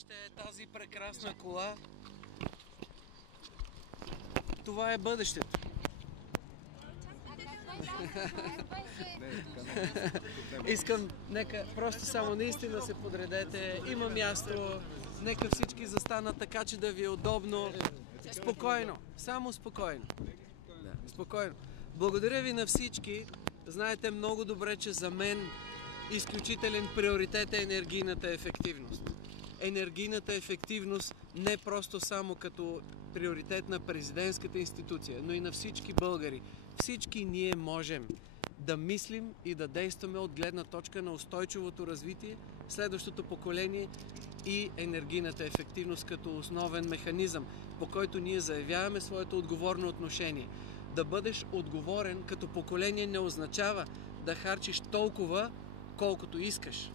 Вижте тази прекрасна кола. Това е бъдещето. Искам, нека просто само наистина се подредете. Има място. Нека всички застанат така, че да ви е удобно. Спокойно. Само спокойно. Да, спокойно. Благодаря ви на всички. Знаете много добре, че за мен изключителен приоритет е енергийната ефективност. Енергийната ефективност не просто само като приоритет на президентската институция, но и на всички българи. Всички ние можем да мислим и да действаме от гледна точка на устойчивото развитие, следващото поколение и енергийната ефективност като основен механизъм, по който ние заявяваме своето отговорно отношение. Да бъдеш отговорен като поколение не означава да харчиш толкова, колкото искаш,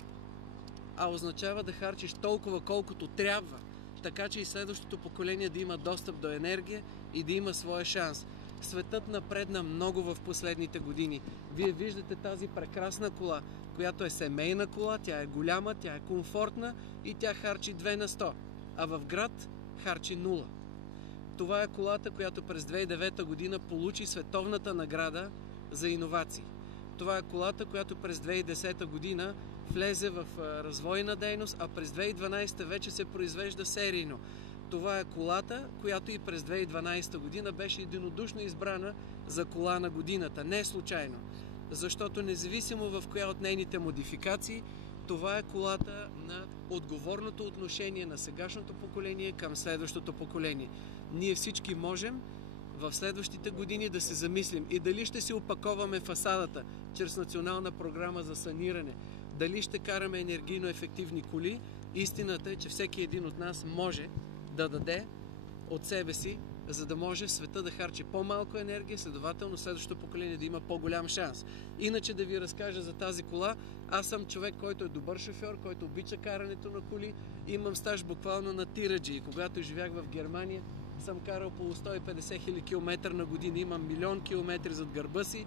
а означава да харчиш толкова, колкото трябва, така че и следващото поколение да има достъп до енергия и да има своя шанс. Светът напредна много в последните години. Вие виждате тази прекрасна кола, която е семейна кола, тя е голяма, тя е комфортна и тя харчи 2 на 100, а в град харчи 0. Това е колата, която през 2009 година получи световната награда за иновации. Това е колата, която през 2010 година влезе в развойна дейност, а през 2012 вече се произвежда серийно. Това е колата, която и през 2012 година беше единодушно избрана за кола на годината. Не е случайно, защото независимо в коя от нейните модификации, това е колата на отговорното отношение на сегашното поколение към следващото поколение. Ние всички можем в следващите години да се замислим и дали ще си опаковаме фасадата чрез национална програма за саниране, дали ще караме енергийно ефективни коли. Истината е, че всеки един от нас може да даде от себе си, за да може света да харчи по-малко енергия, следователно следващото поколение да има по-голям шанс. Иначе да ви разкажа за тази кола, аз съм човек, който е добър шофьор, който обича карането на коли, имам стаж буквално на тираджи и когато живях в Германия, съм карал около 150 000 км на година, имам милион километри зад гърба си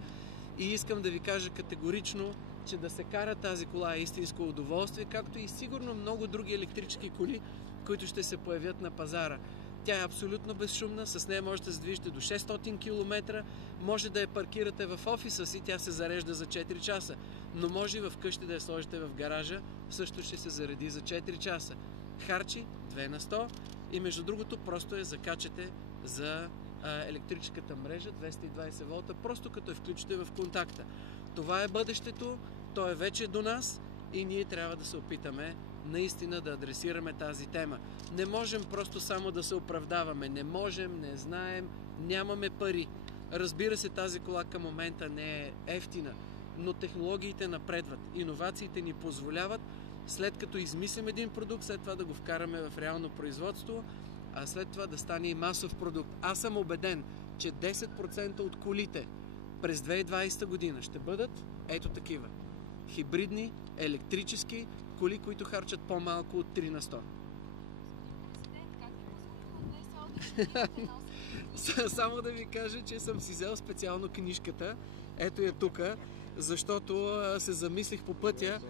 и искам да ви кажа категорично, че да се кара тази кола е истинско удоволствие, както и сигурно много други електрически коли, които ще се появят на пазара. Тя е абсолютно безшумна, с нея можете да се движите до 600 км, може да я паркирате в офиса си, тя се зарежда за 4 часа, но може и вкъщи да я сложите в гаража, също ще се зареди за 4 часа. Харчи 2 на 100 и между другото просто я закачате за електрическата мрежа 220 волта, просто като я включите в контакта. Това е бъдещето, то е вече до нас и ние трябва да се опитаме наистина да адресираме тази тема. Не можем просто само да се оправдаваме. Не можем, не знаем, нямаме пари. Разбира се, тази кола към момента не е ефтина, но технологиите напредват. Иновациите ни позволяват, след като измислим един продукт, след това да го вкараме в реално производство, а след това да стане и масов продукт. Аз съм убеден, че 10% от колите през 2020 година ще бъдат ето такива. Хибридни, електрически коли, които харчат по-малко от 3 на 100. Само да ви кажа, че съм си взел специално книжката. Ето я тук, защото се замислих по пътя.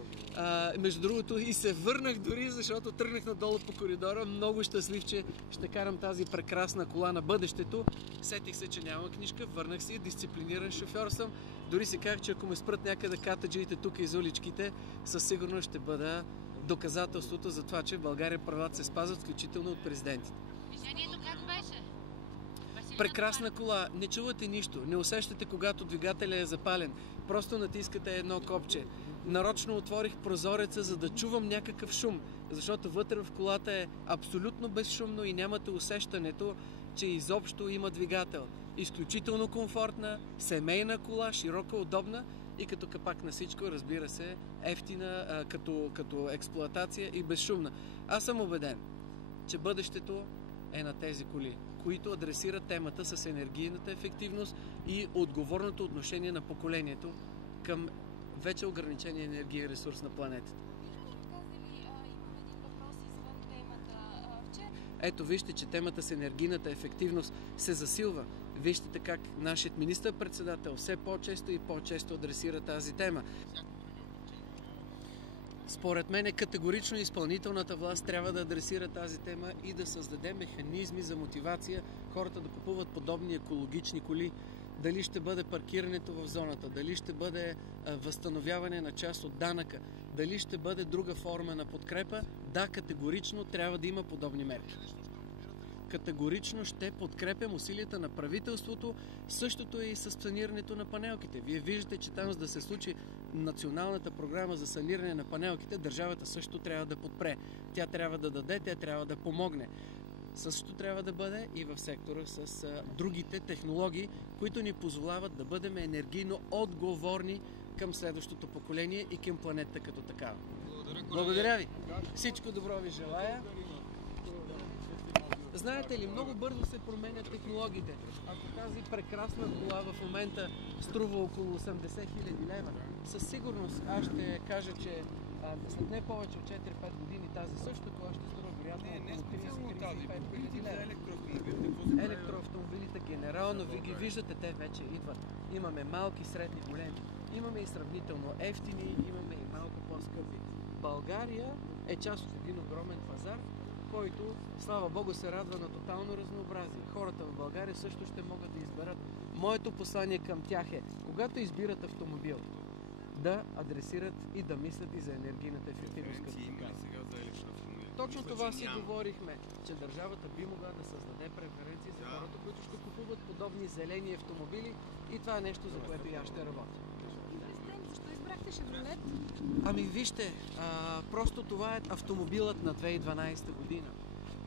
Между другото и се върнах дори, защото тръгнах надолу по коридора. Много щастлив, че ще карам тази прекрасна кола на бъдещето. Сетих се, че няма книжка, върнах си, дисциплиниран шофьор съм. Дори си казах, че ако ме спрат някъде катаджиите тук из уличките, със сигурност ще бъда доказателството за това, че в България правата се спазват, включително от президентите. Движението как беше? Прекрасна кола, не чувате нищо, не усещате когато двигателя е запален, просто натискате едно копче. Нарочно отворих прозореца, за да чувам някакъв шум, защото вътре в колата е абсолютно безшумно и нямате усещането, че изобщо има двигател. Изключително комфортна, семейна кола, широка, удобна и като капак на всичко, разбира се, ефтина като експлоатация и безшумна. Аз съм убеден, че бъдещето е на тези коли, които адресират темата с енергийната ефективност и отговорното отношение на поколението към вече ограничения енергиен ресурс на планетата. Ето вижте, че темата с енергийната ефективност се засилва. Вижте как нашият министър-председател все по-често и по-често адресира тази тема. Според мен категорично изпълнителната власт трябва да адресира тази тема и да създаде механизми за мотивация хората да купуват подобни екологични коли. Дали ще бъде паркирането в зоната, дали ще бъде възстановяване на част от данъка, дали ще бъде друга форма на подкрепа, да, категорично трябва да има подобни мерки. Категорично ще подкрепям усилията на правителството. Същото е и с санирането на панелките. Вие виждате, че там, за да се случи националната програма за саниране на панелките, държавата също трябва да подпре. Тя трябва да даде, тя трябва да помогне. Същото трябва да бъде и в сектора с другите технологии, които ни позволяват да бъдем енергийно отговорни към следващото поколение и към планетата като такава. Благодаря ви! Всичко добро ви желая! Знаете ли, много бързо се променят технологиите. Ако тази прекрасна кола в момента струва около 80 000 лева, със сигурност аз ще кажа, че след не повече от 4-5 години тази същата кола ще струва вероятно около 30-35 000 лева. Електроавтомобилите генерално, ви ги виждате, те вече идват. Имаме малки, средни, големи. Имаме и сравнително ефтини, имаме и малко по-скъпи. България е част от един огромен пазар, който, слава Богу, се радва на тотално разнообразие. Хората в България също ще могат да изберат. Моето послание към тях е, когато избират автомобил, да адресират и да мислят и за енергийната ефективност. Точно това си говорихме, че държавата би могла да създаде преференции за хората, които ще купуват подобни зелени автомобили, и това е нещо, за което и аз ще работя. Защо избрахте Шевролет? Ами вижте, просто това е автомобилът на 2012 година.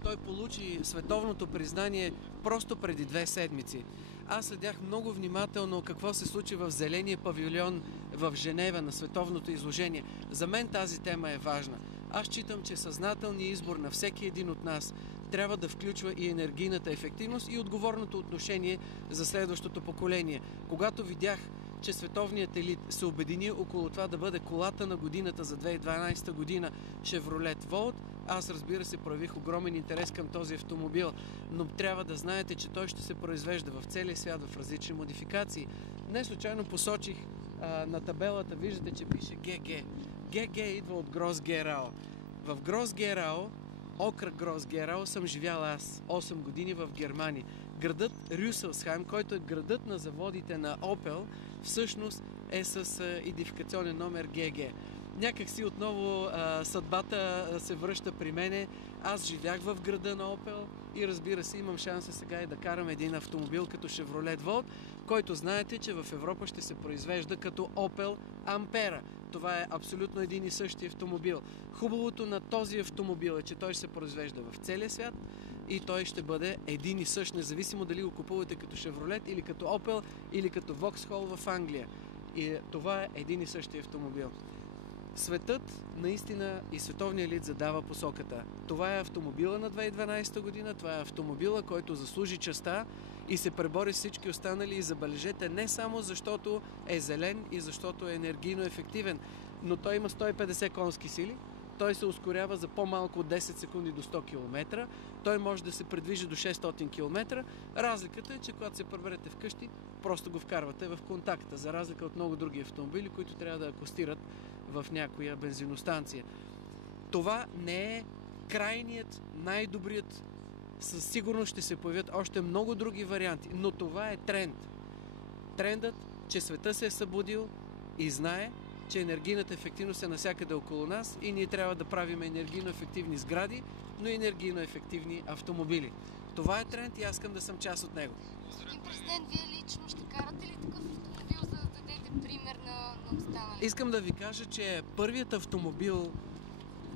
Той получи световното признание просто преди 2 седмици. Аз следях много внимателно какво се случи в Зеления павилион в Женева на световното изложение. За мен тази тема е важна. Аз считам, че съзнателният избор на всеки един от нас трябва да включва и енергийната ефективност и отговорното отношение за следващото поколение. Когато видях, че световният елит се обедини около това да бъде колата на годината за 2012 година Chevrolet Volt, аз, разбира се, проявих огромен интерес към този автомобил, но трябва да знаете, че той ще се произвежда в целия свят в различни модификации. Не случайно посочих на табелата, виждате, че пише ГГ. ГГ идва от Грос Герао. В Грос Герао, окръг Грос Герао, съм живял аз 8 години в Германия. Градът Рюселсхайм, който е градът на заводите на Opel, всъщност е с идентификационен номер ГГ. Някак си отново съдбата се връща при мене. Аз живях в града на Opel и, разбира се, имам шанса сега и да карам един автомобил като Chevrolet Volt, който знаете, че в Европа ще се произвежда като Opel Ampera. Това е абсолютно един и същи автомобил. Хубавото на този автомобил е, че той ще се произвежда в целия свят и той ще бъде един и същ, независимо дали го купувате като Chevrolet или като Opel или като Vauxhall в Англия. И това е един и същи автомобил. Светът наистина и световният елит задава посоката. Това е автомобила на 2012 година, това е автомобила, който заслужи честа и се пребори с всички останали, и забележете, не само защото е зелен и защото е енергийно ефективен, но той има 150 конски сили, той се ускорява за по-малко от 10 секунди до 100 км, той може да се придвижи до 600 км. Разликата е, че когато се приберете вкъщи, просто го вкарвате в контакта, за разлика от много други автомобили, които трябва да акостират в някоя бензиностанция. Това не е крайният, най-добрият. Със сигурност ще се появят още много други варианти, но това е тренд. Трендът, че света се е събудил и знае, че енергийната ефективност е навсякъде около нас и ние трябва да правим енергийно ефективни сгради, но и енергийно ефективни автомобили. Това е тренд и аз искам да съм част от него. Господин президент, вие лично ще карате ли такъв автомобил, за да дадете пример на останалите? Искам да ви кажа, че първият автомобил,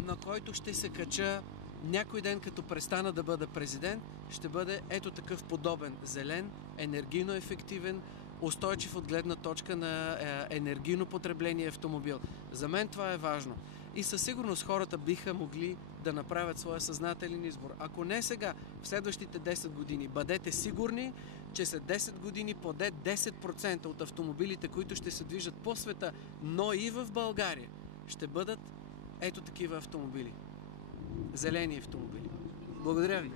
на който ще се кача някой ден, като престана да бъда президент, ще бъде ето такъв подобен, зелен, енергийно ефективен, устойчив от гледна точка на енергийно потребление автомобил. За мен това е важно. И със сигурност хората биха могли да направят своя съзнателен избор. Ако не сега, в следващите 10 години, бъдете сигурни, че след 10 години поне 10% от автомобилите, които ще се движат по света, но и в България, ще бъдат ето такива автомобили. Зелени автомобили. Благодаря ви.